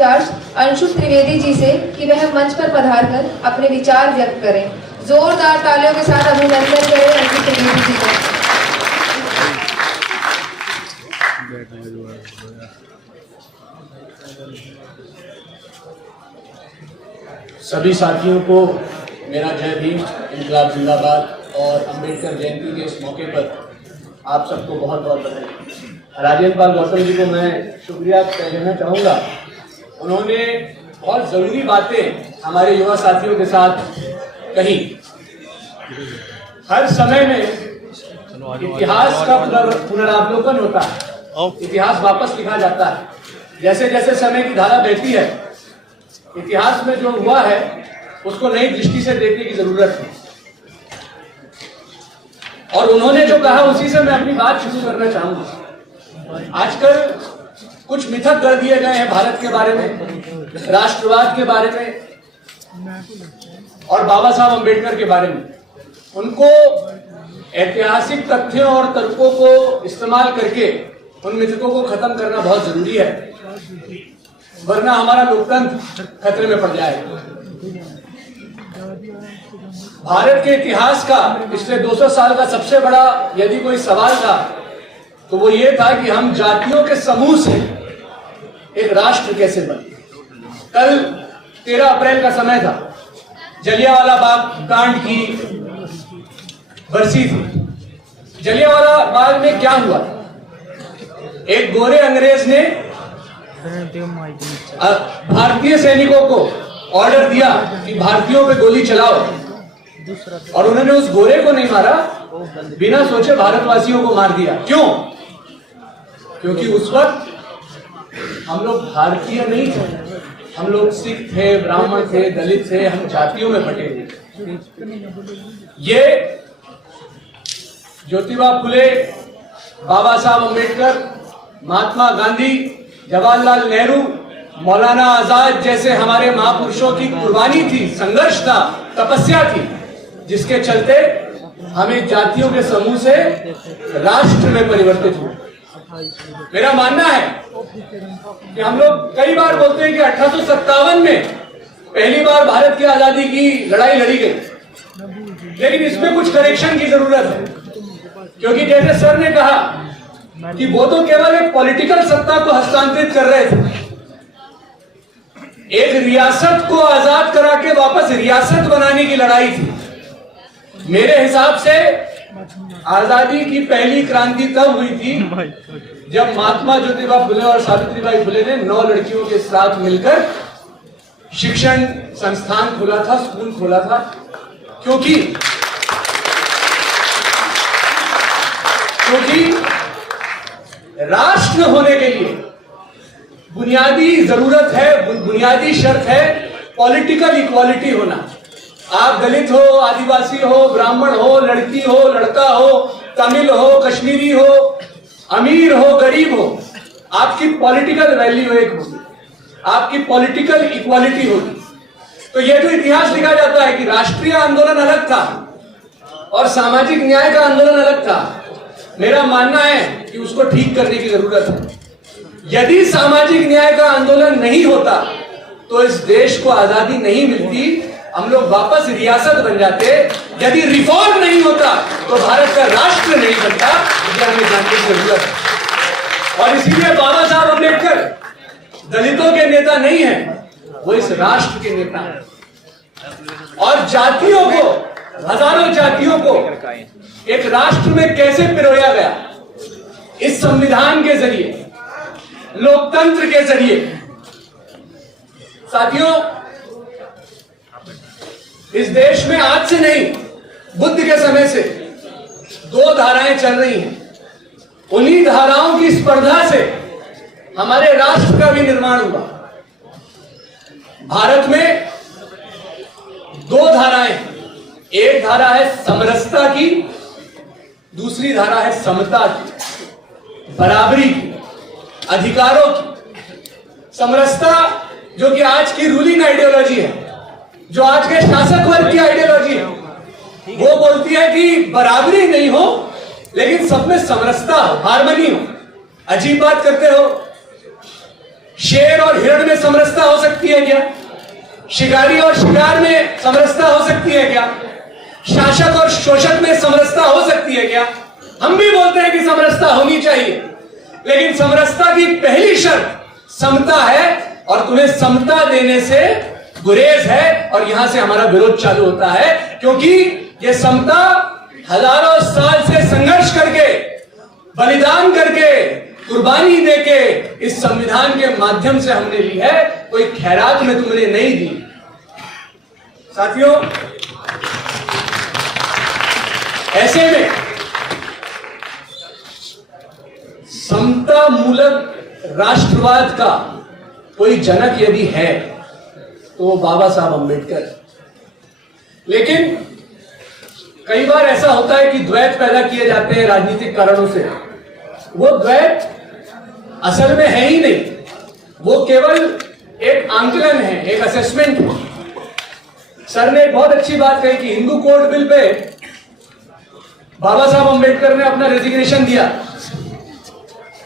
अंशु त्रिवेदी जी से कि वह मंच पर पधारकर अपने विचार व्यक्त करें। जोरदार तालियों के साथ अभिनंदन करें अंशु त्रिवेदी जी का। सभी साथियों को मेरा जय भीम, इनकलाब जिंदाबाद और अंबेडकर जयंती के इस मौके पर आप सबको बहुत बहुत बधाई। राजेंद्र पाल गौतम जी को मैं शुक्रिया कहना चाहूँगा। उन्होंने बहुत ज़रूरी बातें हमारे युवा साथियों के साथ कही। हर समय में इतिहास का पुनरावलोकन होता है, इतिहास वापस लिखा जाता है। जैसे जैसे समय की धारा बहती है, इतिहास में जो हुआ है उसको नई दृष्टि से देखने की जरूरत है। और उन्होंने जो कहा उसी से मैं अपनी बात शुरू करना चाहूंगा। आजकल कुछ मिथक कर दिए गए हैं भारत के बारे में, राष्ट्रवाद के बारे में और बाबा साहब अम्बेडकर के बारे में। उनको ऐतिहासिक तथ्यों और तर्कों को इस्तेमाल करके उन मिथकों को खत्म करना बहुत जरूरी है, वरना हमारा लोकतंत्र खतरे में पड़ जाएगा। भारत के इतिहास का पिछले 200 साल का सबसे बड़ा यदि कोई सवाल था तो वो ये था कि हम जातियों के समूह से एक राष्ट्र कैसे बने। कल 13 अप्रैल का समय था, जलियांवाला बाग कांड की बरसी थी। जलियांवाला बाग में क्या हुआ? एक गोरे अंग्रेज ने भारतीय सैनिकों को ऑर्डर दिया कि भारतीयों पे गोली चलाओ, और उन्होंने उस गोरे को नहीं मारा, बिना सोचे भारतवासियों को मार दिया। क्यों? क्योंकि उस वक्त हम लोग भारतीय नहीं थे, हम लोग सिख थे, ब्राह्मण थे, दलित थे, हम जातियों में बटे थे। ये ज्योतिबा फुले, बाबा साहब अम्बेडकर, महात्मा गांधी, जवाहरलाल नेहरू, मौलाना आजाद जैसे हमारे महापुरुषों की कुर्बानी थी, संघर्ष था, तपस्या थी, जिसके चलते हमें जातियों के समूह से राष्ट्र में परिवर्तित हुआ। मेरा मानना है कि हम लोग कई बार बोलते हैं कि 1857 में पहली बार भारत की आजादी की लड़ाई लड़ी गई, लेकिन इसमें कुछ करेक्शन की जरूरत है। क्योंकि जैसे सर ने कहा कि वो तो केवल एक पॉलिटिकल सत्ता को हस्तांतरित कर रहे थे, एक रियासत को आजाद करा के वापस रियासत बनाने की लड़ाई थी। मेरे हिसाब से आजादी की पहली क्रांति तब हुई थी जब महात्मा ज्योतिबा फुले और सावित्रीबाई फुले ने 9 लड़कियों के साथ मिलकर शिक्षण संस्थान खोला था, स्कूल खोला था। क्योंकि राष्ट्र होने के लिए बुनियादी जरूरत है, बुनियादी शर्त है पॉलिटिकल इक्वालिटी होना। आप दलित हो, आदिवासी हो, ब्राह्मण हो, लड़की हो, लड़का हो, तमिल हो, कश्मीरी हो, अमीर हो, गरीब हो, आपकी पॉलिटिकल वैल्यू एक होगी, आपकी पॉलिटिकल इक्वालिटी होगी। तो ये जो इतिहास लिखा जाता है कि राष्ट्रीय आंदोलन अलग था और सामाजिक न्याय का आंदोलन अलग था, मेरा मानना है कि उसको ठीक करने की जरूरत है। यदि सामाजिक न्याय का आंदोलन नहीं होता तो इस देश को आजादी नहीं मिलती, हम लोग वापस रियासत बन जाते। यदि रिफॉर्म नहीं होता तो भारत का राष्ट्र नहीं बनता, ये हमें जानने की जरूरत है। और इसीलिए बाबा साहब अम्बेडकर दलितों के नेता नहीं है, वो इस राष्ट्र के नेता हैं। और जातियों को, हजारों जातियों को एक राष्ट्र में कैसे पिरोया गया, इस संविधान के जरिए, लोकतंत्र के जरिए। साथियों, इस देश में आज से नहीं, बुद्ध के समय से 2 धाराएं चल रही हैं। उन्हीं धाराओं की स्पर्धा से हमारे राष्ट्र का भी निर्माण हुआ। भारत में 2 धाराएं, एक धारा है समरसता की, दूसरी धारा है समता की, बराबरी की, अधिकारों की। समरसता जो कि आज की रूलिंग आइडियोलॉजी है, जो आज के शासक वर्ग की आइडियोलॉजी है, वो बोलती है कि बराबरी नहीं हो लेकिन सब में समरसता हो, हार्मनी हो। अजीब बात करते हो शेर और हिरण में समरसता हो सकती है क्या? शिकारी और शिकार में समरसता हो सकती है क्या? शासक और शोषक में समरसता हो सकती है क्या? हम भी बोलते हैं कि समरसता होनी चाहिए, लेकिन समरसता की पहली शर्त समता है, और तुम्हें समता देने से गुरेज है, और यहां से हमारा विरोध चालू होता है, क्योंकि यह समता हजारों साल से संघर्ष करके, बलिदान करके, कुर्बानी देके इस संविधान के माध्यम से हमने ली है, कोई खैरात में तुमने नहीं दी। साथियों, ऐसे में समता मूलक राष्ट्रवाद का कोई जनक यदि है तो वो बाबा साहब अंबेडकर। लेकिन कई बार ऐसा होता है कि द्वैत पैदा किए जाते हैं राजनीतिक कारणों से। वो द्वैत असल में है ही नहीं, वो केवल एक आंकलन है, एक असेसमेंट है। सर ने एक बहुत अच्छी बात कही कि हिंदू कोड बिल पे बाबा साहब अंबेडकर ने अपना रेजिग्नेशन दिया,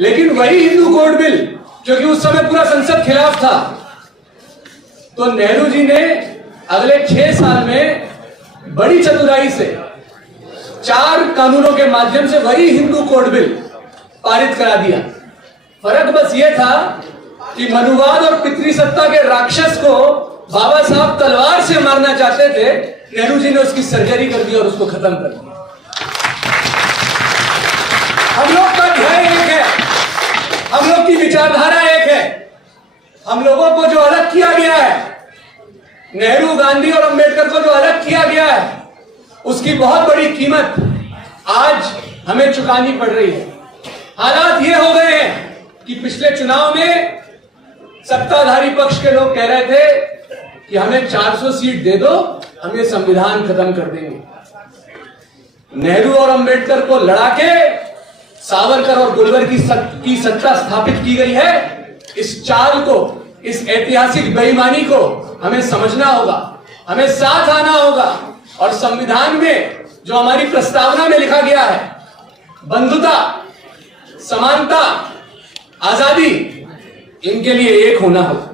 लेकिन वही हिंदू कोड बिल, क्योंकि उस समय पूरा संसद खिलाफ था, तो नेहरू जी ने अगले 6 साल में बड़ी चतुराई से 4 कानूनों के माध्यम से वही हिंदू कोड बिल पारित करा दिया। फर्क बस ये था कि मनुवाद और पितृसत्ता के राक्षस को बाबा साहब तलवार से मारना चाहते थे, नेहरू जी ने उसकी सर्जरी कर दी और उसको खत्म कर दिया। हम लोग का ध्येय एक है, हम लोग की विचारधारा एक है। हम लोगों को जो अलग किया गया है, नेहरू, गांधी और अंबेडकर को जो अलग किया गया है, उसकी बहुत बड़ी कीमत आज हमें चुकानी पड़ रही है। हालात ये हो गए हैं कि पिछले चुनाव में सत्ताधारी पक्ष के लोग कह रहे थे कि हमें 400 सीट दे दो, हम ये संविधान खत्म कर देंगे। नेहरू और अंबेडकर को लड़ा के सावरकर और गुलवर की सत्ता स्थापित की गई है। इस चाल को, इस ऐतिहासिक बेईमानी को हमें समझना होगा, हमें साथ आना होगा, और संविधान में जो हमारी प्रस्तावना में लिखा गया है, बंधुता, समानता, आजादी, इनके लिए एक होना होगा।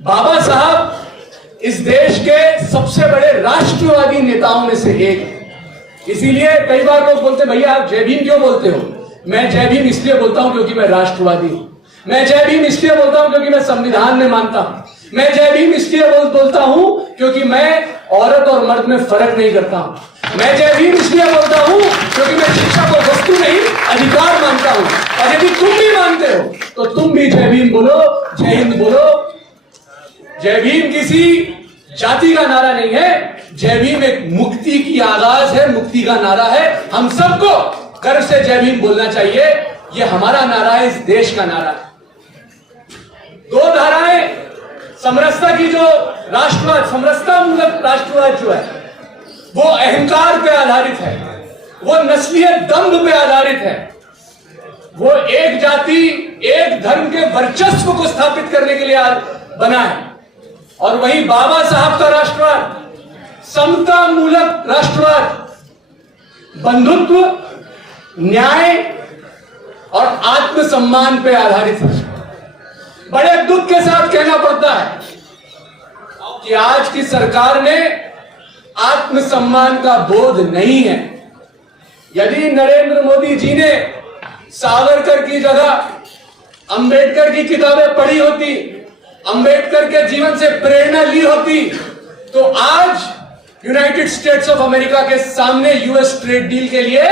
बाबा साहब इस देश के सबसे बड़े राष्ट्रवादी नेताओं में से एक है। इसीलिए कई बार लोग बोलते, भैया आप जय भीम क्यों बोलते हो? मैं जय भीम इसलिए बोलता हूं क्योंकि मैं राष्ट्रवादी हूं। मैं जय भीम इसलिए बोलता हूं क्योंकि मैं संविधान में मानता हूं। मैं जय भीम इसलिए बोलता हूं क्योंकि मैं औरत और मर्द में फर्क नहीं करता हूं। मैं जय भीम इसलिए बोलता हूं क्योंकि मैं शिक्षा को वस्तु नहीं अधिकार मानता हूं। और यदि तुम भी मानते हो तो तुम भी जय भीम बोलो, जय हिंद बोलो। जय भीम किसी जाति का नारा नहीं है, जय भीम एक मुक्ति की आगाज है, मुक्ति का नारा है। हम सबको गर्व से जय भीम बोलना चाहिए। ये हमारा नारा है, इस देश का नारा है। 2 धाराएं समरसता की, जो राष्ट्रवाद, समरसता मूलक राष्ट्रवाद जो है, वो अहंकार पे आधारित है, वो नस्लीय दंभ पे आधारित है, वो एक जाति, एक धर्म के वर्चस्व को स्थापित करने के लिए बना है। और वही बाबा साहब का राष्ट्रवाद समता मूलक राष्ट्रवाद, बंधुत्व, न्याय और आत्मसम्मान पे आधारित है। बड़े दुख के साथ कहना पड़ता है कि आज की सरकार में आत्मसम्मान का बोध नहीं है। यदि नरेंद्र मोदी जी ने सावरकर की जगह अंबेडकर की किताबें पढ़ी होती, अंबेडकर के जीवन से प्रेरणा ली होती, तो आज यूनाइटेड स्टेट्स ऑफ अमेरिका के सामने यूएस ट्रेड डील के लिए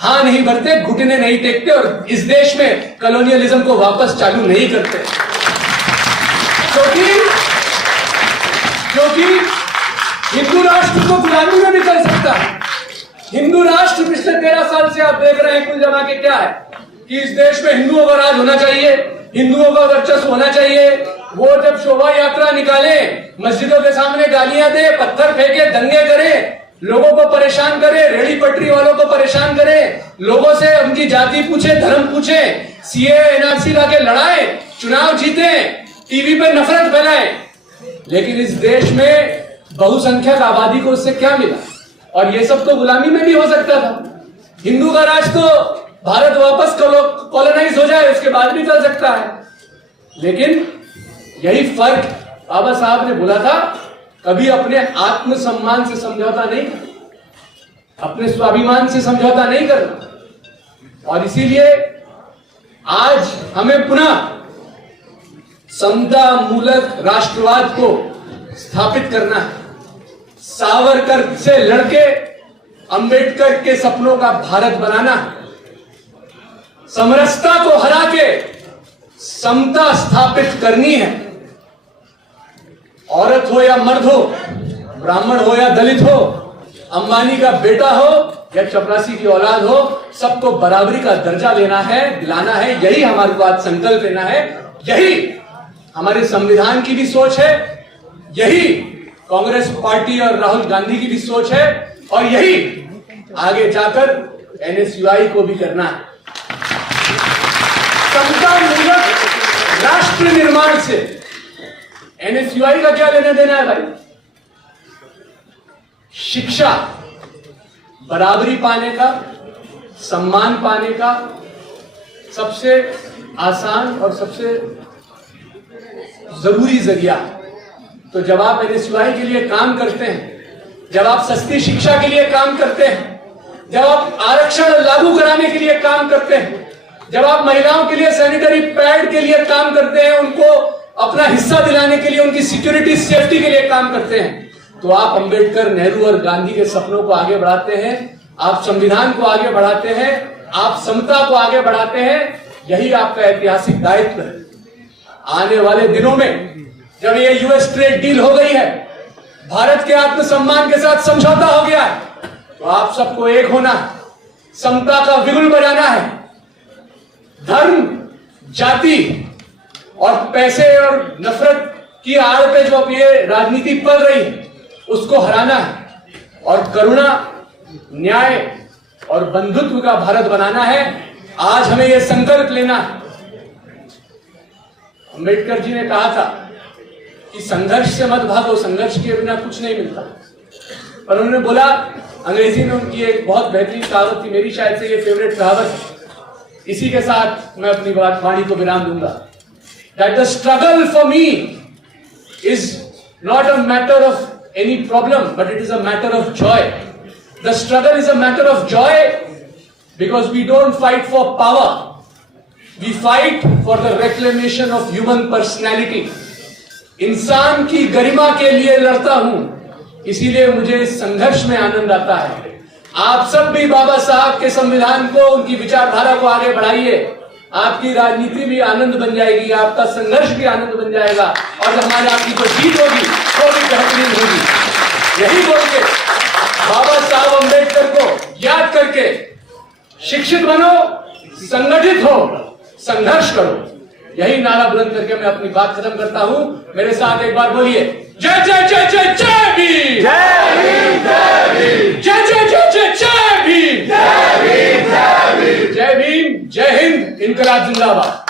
हां नहीं भरते, घुटने नहीं टेकते और इस देश में कॉलोनियलिज्म को वापस चालू नहीं करते। क्योंकि हिंदू राष्ट्र को गुलामी में भी चल सकता है। हिंदू राष्ट्र पिछले 13 साल से आप देख रहे हैं कुल जमा के क्या है कि इस देश में हिंदुओं का राज होना चाहिए, हिंदुओं का वर्चस्व होना चाहिए। वो जब शोभा यात्रा निकाले, मस्जिदों के सामने गालियां दे, पत्थर फेंके, दंगे करे, लोगों को परेशान करे, रेहड़ी पटरी वालों को परेशान करे, लोगों से उनकी जाति पूछे, धर्म पूछे, सीए एनआरसी लाके लड़ाए, चुनाव जीते, टीवी पे नफरत फैलाए। लेकिन इस देश में बहुसंख्यक आबादी को उससे क्या मिला? और ये सब तो गुलामी में भी हो सकता था। हिंदू का राज तो भारत वापस कॉलोनाइज हो जाए उसके बाद भी चल सकता है। लेकिन यही फर्क बाबा साहब ने बोला था, कभी अपने आत्मसम्मान से समझौता नहीं करना, अपने स्वाभिमान से समझौता नहीं करना। और इसीलिए आज हमें पुनः समता मूलक राष्ट्रवाद को स्थापित करना है। सावरकर से लड़के अंबेडकर के सपनों का भारत बनाना है। समरसता को हरा के समता स्थापित करनी है। औरत हो या मर्द हो, ब्राह्मण हो या दलित हो, अंबानी का बेटा हो या चपरासी की औलाद हो, सबको बराबरी का दर्जा लेना है, दिलाना है। यही हमारे को आज संकल्प लेना है। यही हमारे संविधान की भी सोच है, यही कांग्रेस पार्टी और राहुल गांधी की भी सोच है, और यही आगे जाकर एनएसयूआई को भी करना है। समता मूलक राष्ट्र निर्माण से एनएसयूआई का क्या लेना देना है भाई? शिक्षा, बराबरी पाने का, सम्मान पाने का सबसे आसान और सबसे जरूरी जरिया। तो जब आप एनएसयूआई के लिए काम करते हैं, जब आप सस्ती शिक्षा के लिए काम करते हैं, जब आप आरक्षण लागू कराने के लिए काम करते हैं, जब आप महिलाओं के लिए सैनिटरी पैड के लिए काम करते हैं, उनको अपना हिस्सा दिलाने के लिए, उनकी सिक्योरिटी सेफ्टी के लिए काम करते हैं, तो आप अंबेडकर, नेहरू और गांधी के सपनों को आगे बढ़ाते हैं, आप संविधान को आगे बढ़ाते हैं, आप समता को आगे बढ़ाते हैं। यही आपका ऐतिहासिक दायित्व है। आने वाले दिनों में जब ये यूएस ट्रेड डील हो गई है, भारत के आत्मसम्मान के साथ समझौता हो गया है, तो आप सबको एक होना है, समता का बिगुल बजाना है। धर्म, जाति और पैसे और नफरत की आड़ पे जो ये राजनीति पल रही है, उसको हराना है और करुणा, न्याय और बंधुत्व का भारत बनाना है। आज हमें यह संकल्प लेना है। अंबेडकर जी ने कहा था कि संघर्ष से मत भागो, संघर्ष के बिना कुछ नहीं मिलता। पर उन्होंने बोला, अंग्रेजी में उनकी एक बहुत बेहतरीन कहावत थी, मेरी शायद से ये फेवरेट कहावत है। इसी के साथ मैं अपनी वाणी को विराम दूंगा। That the struggle for me is not a matter of any problem, but it is a matter of joy. The struggle is a matter of joy because we don't fight for power. We fight for the reclamation of human personality. इंसान की गरिमा के लिए लड़ता हूं, इसीलिए मुझे इस संघर्ष में आनंद आता है। आप सब भी बाबा साहब के संविधान को, उनकी विचारधारा को आगे बढ़ाइए। आपकी राजनीति भी आनंद बन जाएगी, आपका संघर्ष भी आनंद बन जाएगा, और हमारी आपकी जो जीत होगी वो भी बेहतरीन होगी। यही बोल के बाबा साहब अंबेडकर को याद करके शिक्षित बनो, संगठित हो, संघर्ष करो। यही नारा बुलंद करके मैं अपनी बात खत्म करता हूं। मेरे साथ एक बार बोलिए, जय जय जय जय जय भीम, जय भीम, जय भीम, जय जय जय जय जय भीम, जय भीम, जय भीम, जय भीम, जय हिंद, इनकलाब जिंदाबाद।